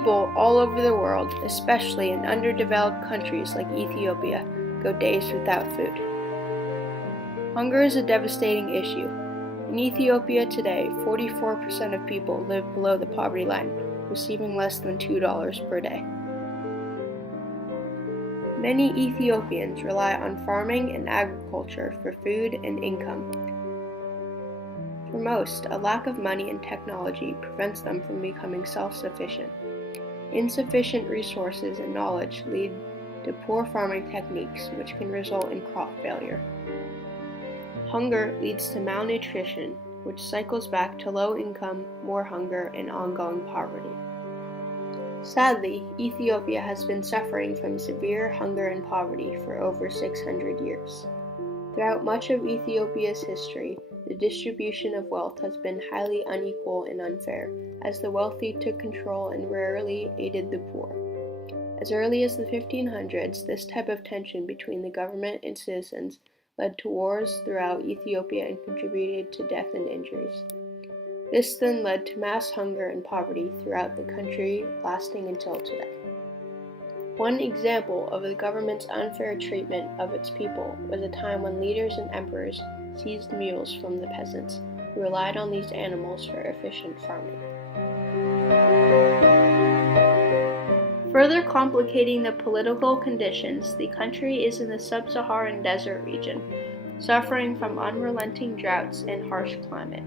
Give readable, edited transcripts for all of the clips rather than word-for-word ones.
People all over the world, especially in underdeveloped countries like Ethiopia, go days without food. Hunger is a devastating issue. In Ethiopia today, 44% of people live below the poverty line, receiving less than $2 per day. Many Ethiopians rely on farming and agriculture for food and income. For most, a lack of money and technology prevents them from becoming self-sufficient. Insufficient resources and knowledge lead to poor farming techniques, which can result in crop failure. Hunger leads to malnutrition, which cycles back to low income, more hunger, and ongoing poverty. Sadly, Ethiopia has been suffering from severe hunger and poverty for over 600 years. Throughout much of Ethiopia's history, the distribution of wealth has been highly unequal and unfair, as the wealthy took control and rarely aided the poor. As early as the 1500s, this type of tension between the government and citizens led to wars throughout Ethiopia and contributed to death and injuries. This then led to mass hunger and poverty throughout the country, lasting until today. One example of the government's unfair treatment of its people was a time when leaders and emperors seized mules from the peasants, who relied on these animals for efficient farming. Further complicating the political conditions, the country is in the sub-Saharan desert region, suffering from unrelenting droughts and harsh climate.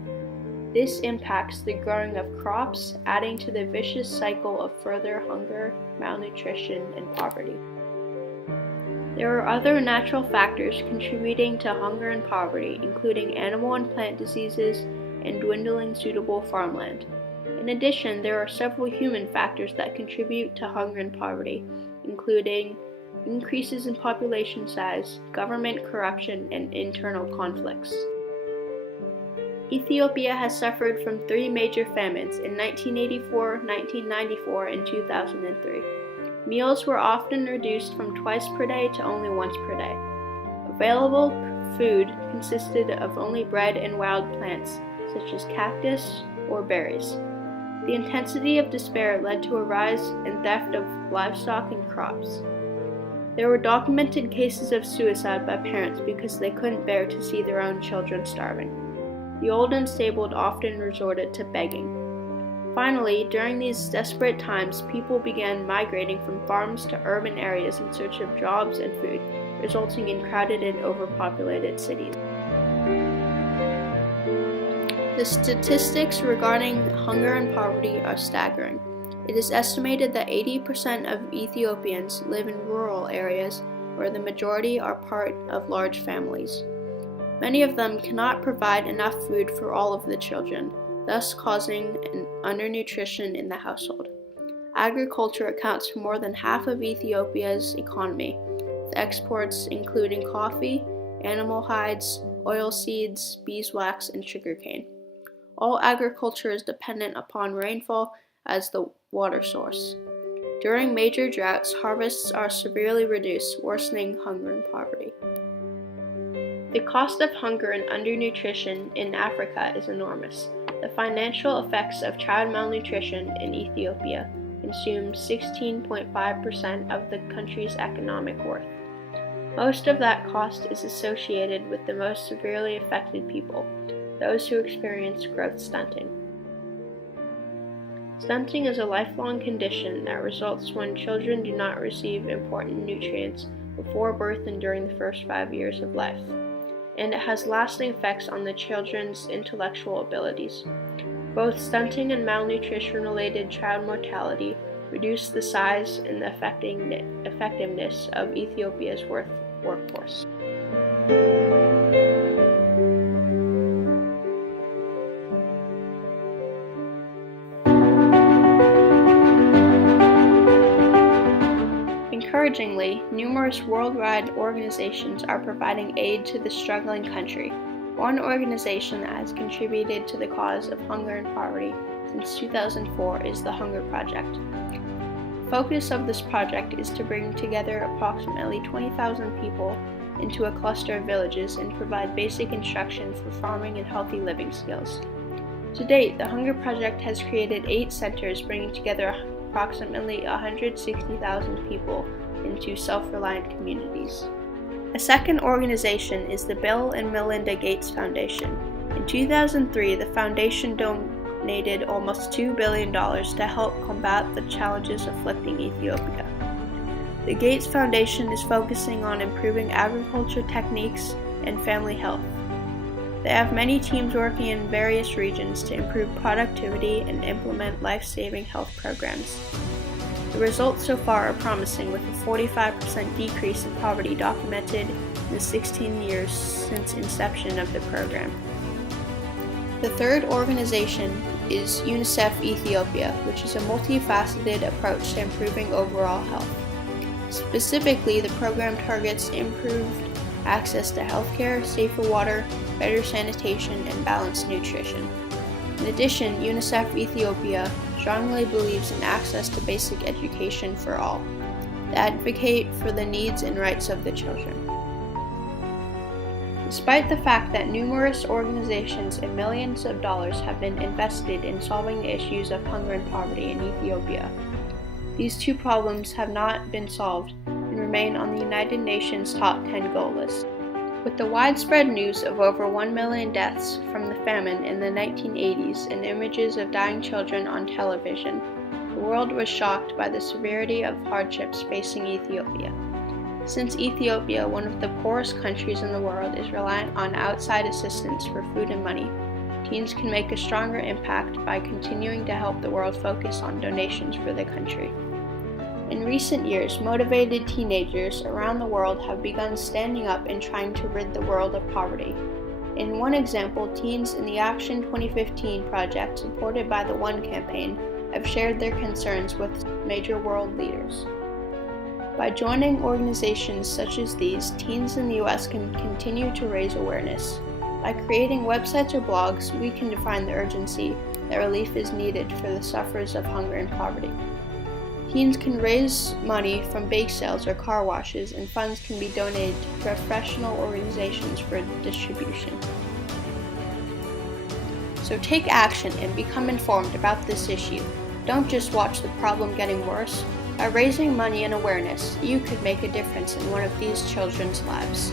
This impacts the growing of crops, adding to the vicious cycle of further hunger, malnutrition, and poverty. There are other natural factors contributing to hunger and poverty, including animal and plant diseases and dwindling suitable farmland. In addition, there are several human factors that contribute to hunger and poverty, including increases in population size, government corruption, and internal conflicts. Ethiopia has suffered from 3 major famines in 1984, 1994, and 2003. Meals were often reduced from twice per day to only once per day. Available food consisted of only bread and wild plants, such as cactus or berries. The intensity of despair led to a rise in theft of livestock and crops. There were documented cases of suicide by parents because they couldn't bear to see their own children starving. The old and disabled often resorted to begging. Finally, during these desperate times, people began migrating from farms to urban areas in search of jobs and food, resulting in crowded and overpopulated cities. The statistics regarding hunger and poverty are staggering. It is estimated that 80% of Ethiopians live in rural areas where the majority are part of large families. Many of them cannot provide enough food for all of the children, thus causing an undernutrition in the household. Agriculture accounts for more than half of Ethiopia's economy, with exports including coffee, animal hides, oilseeds, beeswax, and sugarcane. All agriculture is dependent upon rainfall as the water source. During major droughts, harvests are severely reduced, worsening hunger and poverty. The cost of hunger and undernutrition in Africa is enormous. The financial effects of child malnutrition in Ethiopia consume 16.5% of the country's economic worth. Most of that cost is associated with the most severely affected people, those who experience growth stunting. Stunting is a lifelong condition that results when children do not receive important nutrients before birth and during the first 5 years of life, and it has lasting effects on the children's intellectual abilities. Both stunting and malnutrition-related child mortality reduce the size and the effectiveness of Ethiopia's workforce. Encouragingly, numerous worldwide organizations are providing aid to the struggling country. One organization that has contributed to the cause of hunger and poverty since 2004 is the Hunger Project. The focus of this project is to bring together approximately 20,000 people into a cluster of villages and provide basic instruction for farming and healthy living skills. To date, the Hunger Project has created 8 centers bringing together approximately 160,000 people into self-reliant communities. A second organization is the Bill and Melinda Gates Foundation. In 2003, the foundation donated almost $2 billion to help combat the challenges afflicting Ethiopia. The Gates Foundation is focusing on improving agriculture techniques and family health. They have many teams working in various regions to improve productivity and implement life-saving health programs. The results so far are promising, with a 45% decrease in poverty documented in the 16 years since inception of the program. The third organization is UNICEF Ethiopia, which is a multifaceted approach to improving overall health. Specifically, the program targets improved access to healthcare, safer water, better sanitation, and balanced nutrition. In addition, UNICEF Ethiopia strongly believes in access to basic education for all. They advocate for the needs and rights of the children. Despite the fact that numerous organizations and millions of dollars have been invested in solving the issues of hunger and poverty in Ethiopia, these two problems have not been solved and remain on the United Nations top 10 goal list. With the widespread news of over 1 million deaths from the famine in the 1980s and images of dying children on television, the world was shocked by the severity of hardships facing Ethiopia. Since Ethiopia, one of the poorest countries in the world, is reliant on outside assistance for food and money, teens can make a stronger impact by continuing to help the world focus on donations for the country. In recent years, motivated teenagers around the world have begun standing up and trying to rid the world of poverty. In one example, teens in the Action 2015 project, supported by the One campaign, have shared their concerns with major world leaders. By joining organizations such as these, teens in the U.S. can continue to raise awareness. By creating websites or blogs, we can define the urgency that relief is needed for the sufferers of hunger and poverty. Teens can raise money from bake sales or car washes, and funds can be donated to professional organizations for distribution. So take action and become informed about this issue. Don't just watch the problem getting worse. By raising money and awareness, you could make a difference in one of these children's lives.